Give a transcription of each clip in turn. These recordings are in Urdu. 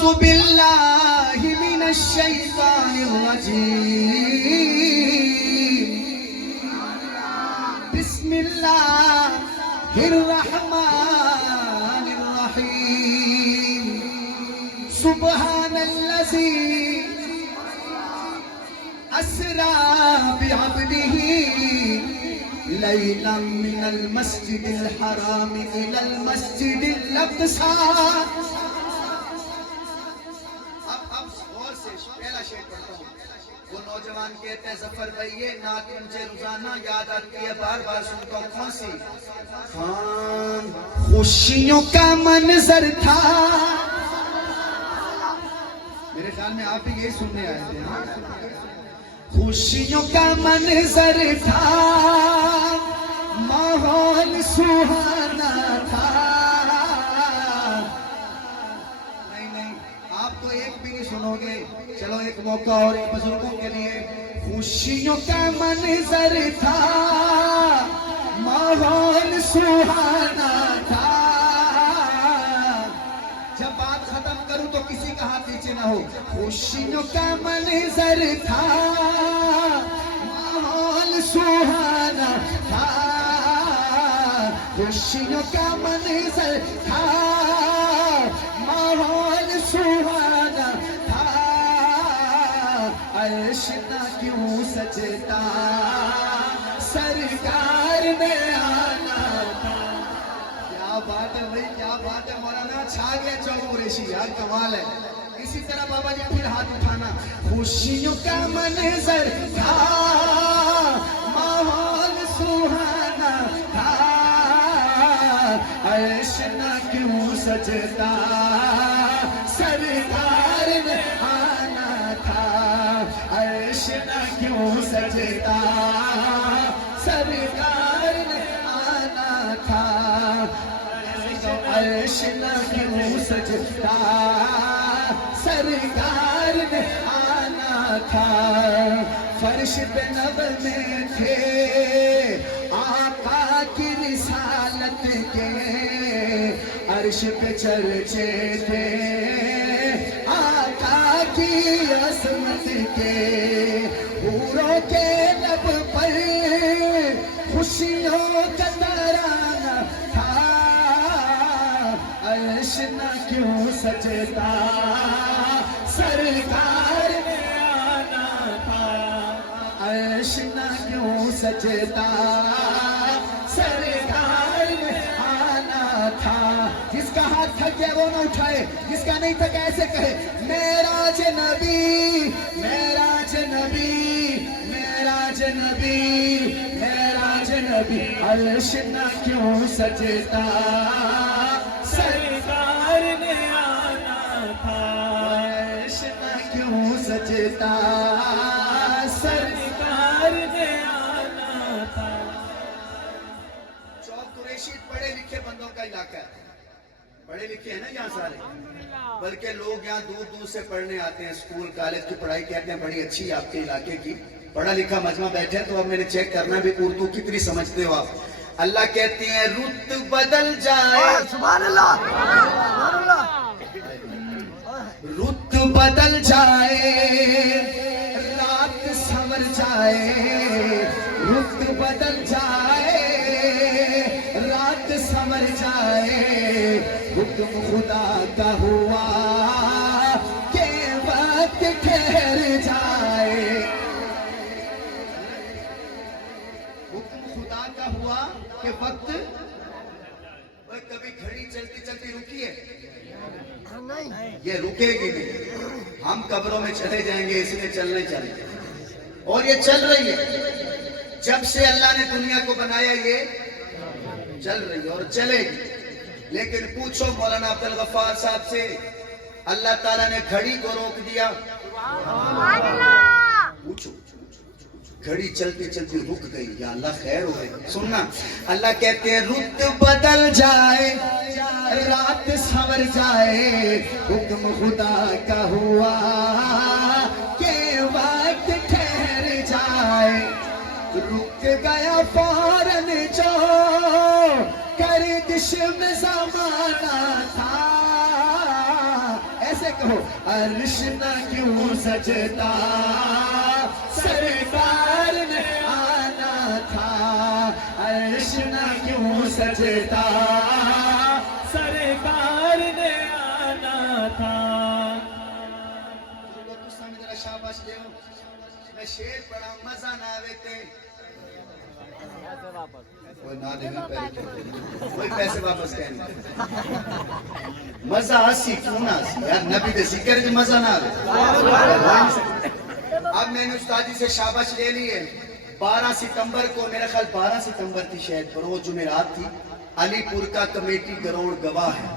أعوذ بالله من الشيطان الرجيم بسم الله الرحمن الرحيم سبحان الذي أسرى بعبده ليلا من المسجد الحرام إلى المسجد الأقصى. اب غور سے پہلا شعر پڑھتا ہوں. وہ نوجوان کہتے ہیں ظفر بھائی یہ نعت مجھے روزانہ یاد آتی ہے, بار بار سنتا ہوں. کون سی؟ خان خوشیوں کا منظر تھا. میرے خیال میں آپ بھی یہی سننے آئے تھے. خوشیوں کا منظر تھا, ماحول سہانا تھا. نہیں آپ تو ایک بھی نہیں سنو گے. چلو ایک موقع اور ایک بزرگوں کے لیے. خوشیوں کا منظر تھا, ماحول سہانا تھا. جب بات ختم کروں تو کسی کا ہاتھ نیچے نہ ہو. خوشیوں کا منظر تھا, ماحول سہانا تھا. خوشیوں کا منظر تھا, ماحول سہانا تھا. عرش نہ کیوں سجتا, سرکار میں آنا تھا. کیا بات ہے بھائی, کیا بات ہے مولانا, چھا گیا چوک قریشی, یار کمال ہے. اسی طرح بابا جی پھر ہاتھ اٹھانا. خوشیوں کا منظر تھا, ماحول سہانا تھا. عرش نہ کیوں سجتا, سرکار میں آنا تھا. عرش نہ کیوں سجتا, سرکار میں آنا تھا. عرش نہ کیوں سجتا, سرکار میں آنا تھا. فرش پہ نب میں تھے آقا کی رسالت کے, عرش پہ چرچے تھے آقا کی عظمت کے. حوروں کے لب پر خوشیوں کا ترانہ تھا. عرش نہ کیوں سجتا, سرکار میں آنا تھا. عرش نہ کیوں سجتا, سرکار میں آنا تھا. جس کا ہاتھ تھک گیا وہ نہ اٹھائے, جس کا نہیں تھا ایسے کہے معراج نبی, معراج نبی, معراج نبی, معراج نبی. عرش نہ کیوں سجتا, سرکار نے آنا تھا. عرش نہ کیوں سجتا, سرکار نے آنا تھا. چوک قریشی پڑھے لکھے بندوں کا علاقہ ہے. پڑھے لکھے ہیں نا یہاں سارے, بلکہ لوگ یہاں دور دور سے پڑھنے آتے ہیں. اسکول کالج کی پڑھائی کہتے ہیں بڑی اچھی ہے آپ کے علاقے کی. پڑھا لکھا مجمع بیٹھے تو اب میں نے چیک کرنا بھی اردو کتنی سمجھتے ہو آپ. اللہ کہتی ہیں رت بدل جائے, سبحان اللہ, سبحان اللہ. رت بدل جائے, رات سنور جائے. رت بدل جائے, رات سنور جائے. حکم خدا کا ہوا کہ وقت ٹھہر جائے. حکم خدا کا ہوا کہ وقت, کبھی گھڑی چلتی چلتی رکی ہے؟ یہ رکے گی نہیں. ہم قبروں میں چلے جائیں گے, اس میں چلنے چلے, اور یہ چل رہی ہے. جب سے اللہ نے دنیا کو بنایا یہ چل رہی ہے اور چلے گی. لیکن پوچھو مولانا عبد الغفار صاحب سے, اللہ تعالیٰ نے گھڑی کو روک دیا. پوچھو, گھڑی چلتی چلتی رک گئی, یا اللہ خیر ہو گئی. سننا, اللہ کہتے ہیں رت بدل جائے, رات سنور جائے. حکم خدا کا ہوا کہ وقت ٹھہر جائے. رک گیا فوراً جو گردش میں زمانہ تھا. ایسے کہو عرش نہ کیوں سجتا سرکار نے آنا تھا عرش نہ کیوں سجتا سرکار نے آنا تھا شاباش دیو میں شیر پڑھا مزہ نہ آوے تے کوئی نہ دے کوئی پیسے واپس کہنے مزہ آسی کیوں نہ آسی یار نبی دے ذکر جو مزہ نہ آوے اب میں نے استاد جی سے شاباش لے لی ہے 12 ستمبر کو میرا خیال 12 ستمبر تھی شاید پرو جمعرات تھی علی پور کا کمیٹی گراؤنڈ گواہ ہے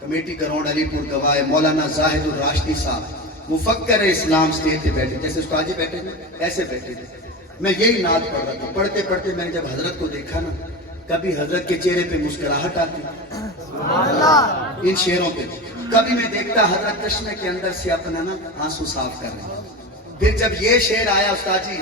کمیٹی گراؤنڈ علی پور گواہ ہے مولانا زاہد الراشدی صاحب مفکر اسلام اسٹیج پہ بیٹھے جیسے استاد جی بیٹھے تھے ایسے بیٹھے تھے میں یہی نعت پڑھ رہا تھا پڑھتے پڑھتے میں نے جب حضرت کو دیکھا نا کبھی حضرت کے چہرے پہ مسکراہٹ آتی ان شعروں پہ کبھی میں دیکھتا حضرت چشمے کے اندر سے اپنا نا آنسو صاف کر رہے ہیں پھر جب یہ شعر آیا استاد جی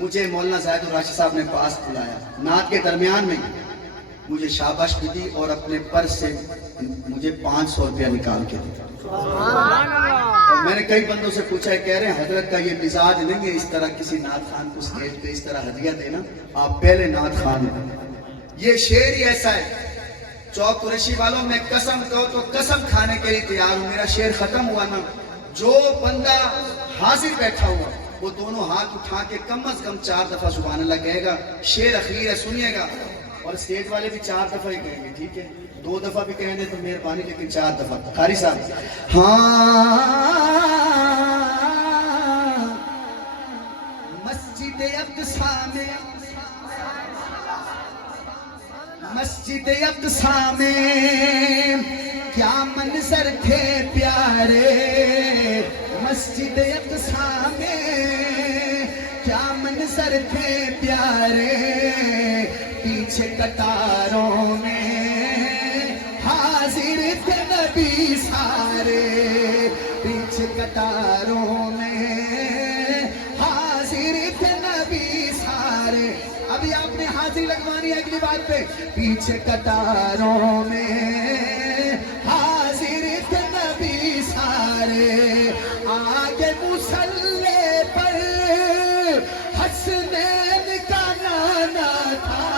مجھے مولانا زاہد الراشد صاحب نے پاس بلایا نعت کے درمیان میں مجھے شاباش بھی دی اور اپنے پرس سے مجھے 500 روپیہ نکال کے دی اور میں نے کئی بندوں سے پوچھا ہے کہہ رہے ہیں حضرت کا یہ مزاج نہیں ہے اس طرح کسی نعت خان کو اسٹیج پہ اس طرح ہدیہ دینا آپ پہلے نعت خان ہیں یہ شعر ہی ایسا ہے چوک قریشی والوں میں قسم کہو تو قسم کھانے کے لیے تیار ہوں میرا شعر ختم ہوا نا جو بندہ حاضر بیٹھا ہوا وہ دونوں ہاتھ اٹھا کے کم از کم 4 دفعہ سبحان اللہ کہے گا شعر اخیر ہے سنیے گا اور اسٹیج والے بھی 4 دفعہ ہی کہیں گے ٹھیک ہے 2 دفعہ بھی کہیں گے تو مہربانی لیکن 4 دفعہ قاری صاحب ہاں مسجد اقصی میں مسجد اقصی میں کیا منظر تھے پیارے مسجد اقصی میں کیا منظر تھے پیارے پیچھے قطاروں میں حاضر تھے نبی سارے پیچھے قطاروں میں حاضر تھے نبی سارے ابھی آپ نے حاضری لگوانی ہے اگلی بات پہ پیچھے قطاروں میں حاضر تھے نبی سارے آگے مصلی پر حسنین کا نانا تھا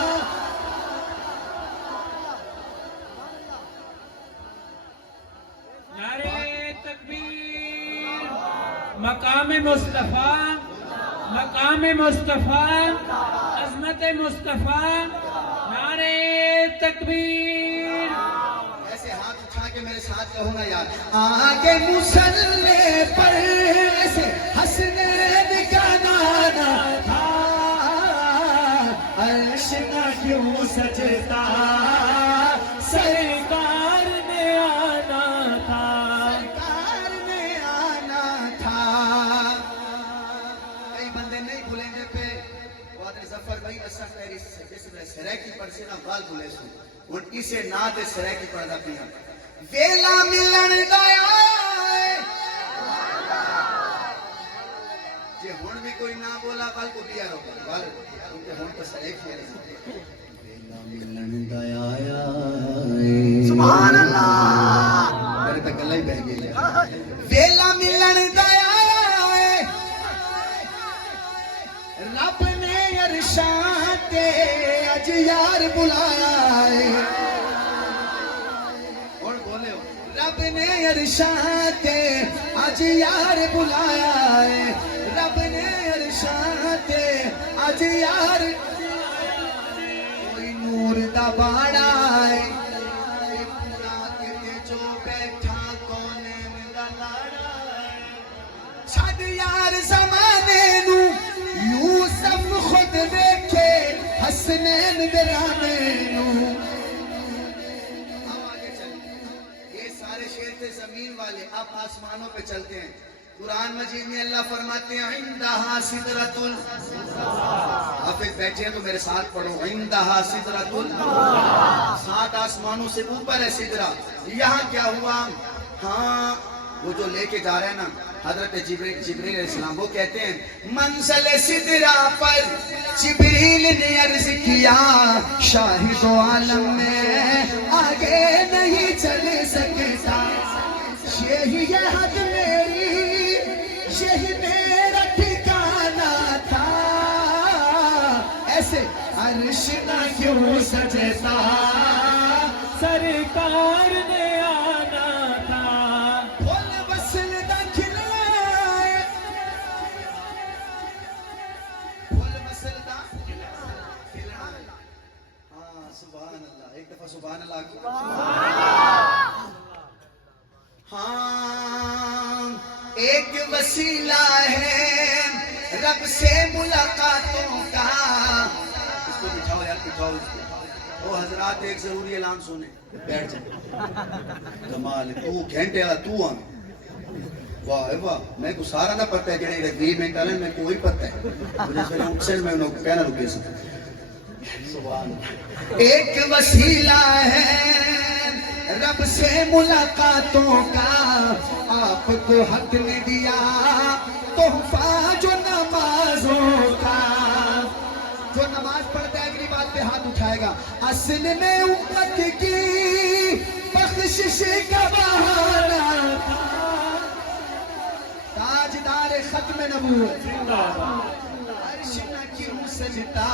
نعرہ تکبیر مقام مصطفیٰ مقام مصطفیٰ عظمت مصطفیٰ نعرہ تکبیر ایسے ہاتھ اٹھا کے میرے ساتھ کہو نا یار آگے مصلی پر ایسے حسنین کا نانا تھا عرش نہ کیوں سجتا سرکار نے آنا تھا سرکار نے آنا تھا کئی بندے نہیں بھولیں گے پہ وادر ظفر بھائی اصلا تیری سریکی پر سے نہ بال بھولے سو ان اسے نات سریکی پر دا پیا ویلا ملن دایا جے ہون بھی کوئی نہ بولا بال کو دیا رو بال کیونکہ ہون تو سریکی ہے ویلا ملن دایا سبحان اللہ میرے تک اللہ ہی بہ گئی ویلا ملن دایا رب نے ارشاد اج یار بلایا اور بولے ہو رب نے ارشاد اج یار بلایا رب نے ارشاد اج یار کوئی نور دا باڑا ہے جو بیٹھا کونے میں لگاڑا چھڈ یار زمانے نو یوسف خود دیکھے حسنین درانے نو یہ سارے شعر تھے زمین والے اب آسمانوں پہ چلتے ہیں قرآن مجید میں اللہ فرماتے ہیں عندہا سدرۃ حافظ بیٹھے ہیں تو میرے ساتھ پڑھو عندہا سدرۃ 7 آسمانوں سے اوپر ہے سدرہ یہاں کیا ہوا ہاں وہ جو لے کے جا رہے ہیں نا حضرت جبریل علیہ السلام وہ کہتے ہیں منزل سدرہ پر جبریل نے عرض کیا شاہد عالم میں آگے نہیں چل سکتا یہی ہے حد میری سجتا سرکار نے آنا تھا پھول وصل دا کھلائے پھول وصل دا کھلائے ہاں سبحان اللہ ایک دفعہ سبحان اللہ کی ہاں ایک وسیلہ ہے رب سے ملاقاتوں کا اس کو بٹھاؤ یار بٹھاؤ اس کو وہ حضرات ایک ضروری اعلان سنیں بیٹھ جائیں کمال ہے تو گھنٹے والا تو آن واہ واہ میں کو سارا نہ پتہ ہے کہ نہیں رکھوی میں کریں میں کوئی پتہ ہے مجھے سے اکثر میں انہوں کو کہنا رکے سکتا سبحان ایک وسیلہ ہے رب سے ملاقاتوں کا آپ کو حق نے دیا تحفہ جو نمازوں کا جو نماز پڑھتا ہے اگلی بات پہ ہاتھ اٹھائے گا اصل میں امت کی بخشش کا بہانہ تھا تاجدار ختم نبوت عرش نہ کیوں سجتا